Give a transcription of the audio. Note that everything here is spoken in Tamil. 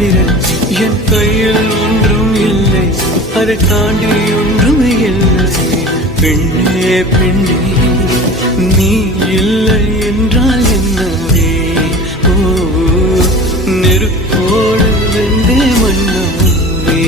தவிர என் கையில் ஒன்றும் இல்லை, அதை தாண்டி ஒன்றும் இல்லை. பெண்ணே பெண்ணே நீ இல்லை என்றால் என்னவே? ஓ நெருப்போடு வெந்தே மன்னாவே.